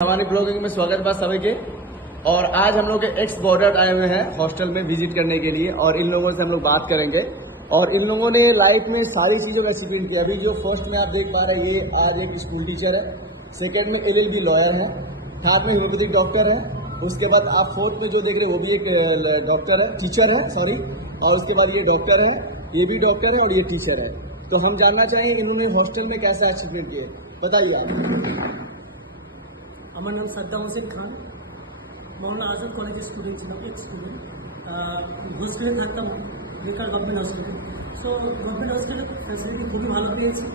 हमारे ब्लॉगिंग में स्वागत बा सभी के। और आज हम लोग एक्स बॉर्डर आए हुए हैं हॉस्टल में विजिट करने के लिए और इन लोगों से हम लोग बात करेंगे। और इन लोगों ने लाइफ में सारी चीज़ों का एक्सपीरियंस किया। अभी जो फर्स्ट में आप देख पा रहे हैं ये आज एक स्कूल टीचर है, सेकेंड में LLB लॉयर है, थर्ड में होम्योपैथिक डॉक्टर है, उसके बाद आप फोर्थ में जो देख रहे हैं वो भी एक डॉक्टर है, टीचर है सॉरी, और उसके बाद ये डॉक्टर है, ये भी डॉक्टर है और ये टीचर है। तो हम जानना चाहेंगे इन्होंने हॉस्टल में कैसा एक्सपीरियंस किया, बताइए आप। আমার নাম সাদ্দাম হোসেন খান, মৌলানা আজাদ কলেজের স্টুডেন্ট ছিলাম, এক স্টুডেন্ট। হোস্টেলে থাকতাম বেকার গভর্নমেন্ট হসপিটালে। সো গভর্নমেন্ট হসপিটালে ফ্যাসিলিটি খুবই ভালো পেয়েছি।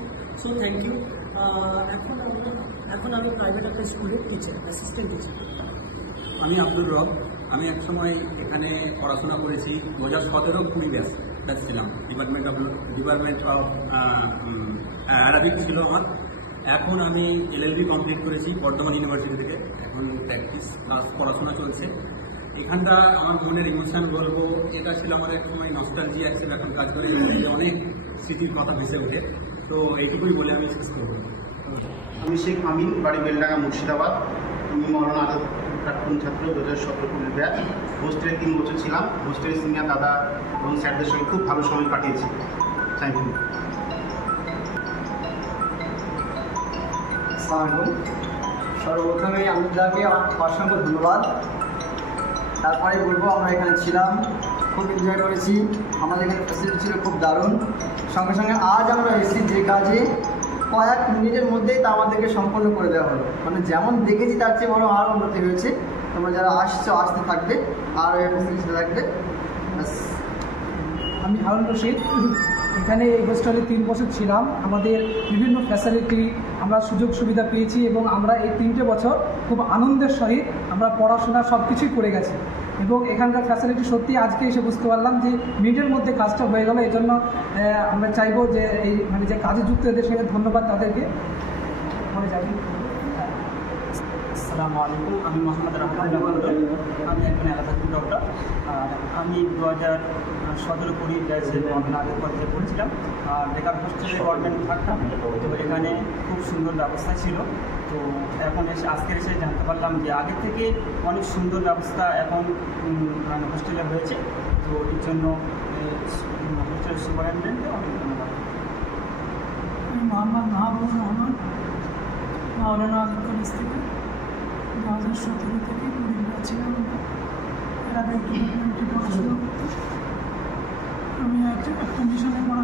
So thank you. এখন আমি প্রাইভেট একটা স্কুলের টিচার, অ্যাসিস্ট্যান্ট টিচার। আমি আব্দুর রব। আমি এক সময় এখানে পড়াশোনা করেছি 2017-20 ব্যাচ ছিলাম। ডিপার্টমেন্ট অফ অ্যারাবিক ছিল আমার। এখন আমি LLB কমপ্লিট করেছি বর্ধমান ইউনিভার্সিটি থেকে। এখন প্র্যাকটিস ক্লাস পড়াশোনা চলছে। এখানটা আমার মনের ইমোশন বলবো, এটা ছিল আমার এক সময় নস্টালজিয়া ছিল, এখন কাজ করে অনেক স্মৃতির কথা ভেসে ওঠে। তো এইটুকুই বলে আমি শেষ করবো। আমি শেখ আমিন, বাড়ি বেলডাঙ্গা মুর্শিদাবাদ। আমি মৌলানা আজাদ প্রাক্তন ছাত্র, 2017 ব্যাচ। হোস্টেলে 3 বছর ছিলাম। হোস্টেলের সিনিয়র দাদা এবং স্যারদের সঙ্গে খুব ভালো সময় কাটিয়েছি। Thank you. সর্বপ্রথমে আমি তাকে অসংখ্য ধন্যবাদ। তারপরে বলবো আমরা এখানে ছিলাম, খুব এনজয় করেছি, আমাদের এখানে ফ্যাসিলিটি ছিল খুব দারুণ। সঙ্গে সঙ্গে আজ আমরা এসেছি যে কাজে কয়েক মিনিটের মধ্যেই তা আমাদেরকে সম্পন্ন করে দেওয়া হলো। মানে যেমন দেখেছি তার চেয়ে বড় আরও উন্নতি হয়েছে। তোমরা যারা আসতে থাকবে আর ফ্যাসিলিটি থাকবে। আমি হারুন রশিদ, এখানে এই হোস্টেলে 3 বছর ছিলাম। আমাদের বিভিন্ন ফ্যাসিলিটি আমরা সুযোগ সুবিধা পেয়েছি এবং আমরা এই 3টে বছর খুব আনন্দের সহিত আমরা পড়াশোনা সব কিছুই করে গেছি। এবং এখানকার ফ্যাসিলিটি সত্যি আজকে এসে বুঝতে পারলাম যে মিনিটের মধ্যে কাজটা হয়ে গেল। এই জন্য আমরা চাইবো যে এই যে কাজে যুক্ত এদের সঙ্গে ধন্যবাদ তাদেরকে। আসসালামু আলাইকুম, আমি মোহাম্মদ রহমান মন্ডল। আমি একজন অ্যালোপ্যাথিক ডক্টর। আমি 2017-20 ব্যাচে মৌলানা আজাদ কলেজে পড়ছিলাম। বেকার হোস্টেলে গভর্নমেন্ট থাকতাম। তো এখানে খুব সুন্দর ব্যবস্থা ছিল। তো এখন আজকের এসে জানতে পারলাম যে আগের থেকে অনেক সুন্দর ব্যবস্থা এখন হোস্টেলে হয়েছে। তো এর জন্য হোস্টেল সুপারিনটেন্ডেন্টকে অনেক ধন্যবাদ। আমি মোহাম্মদ মাহবুব রহমান, মৌলানা আজাদ কলেজ থেকে 2017 থেকে 20 ব্যাচ ছিলাম। এরা ডিপার্টমেন্টে পড়াশোনা, আমি একটা মিশনে পড়া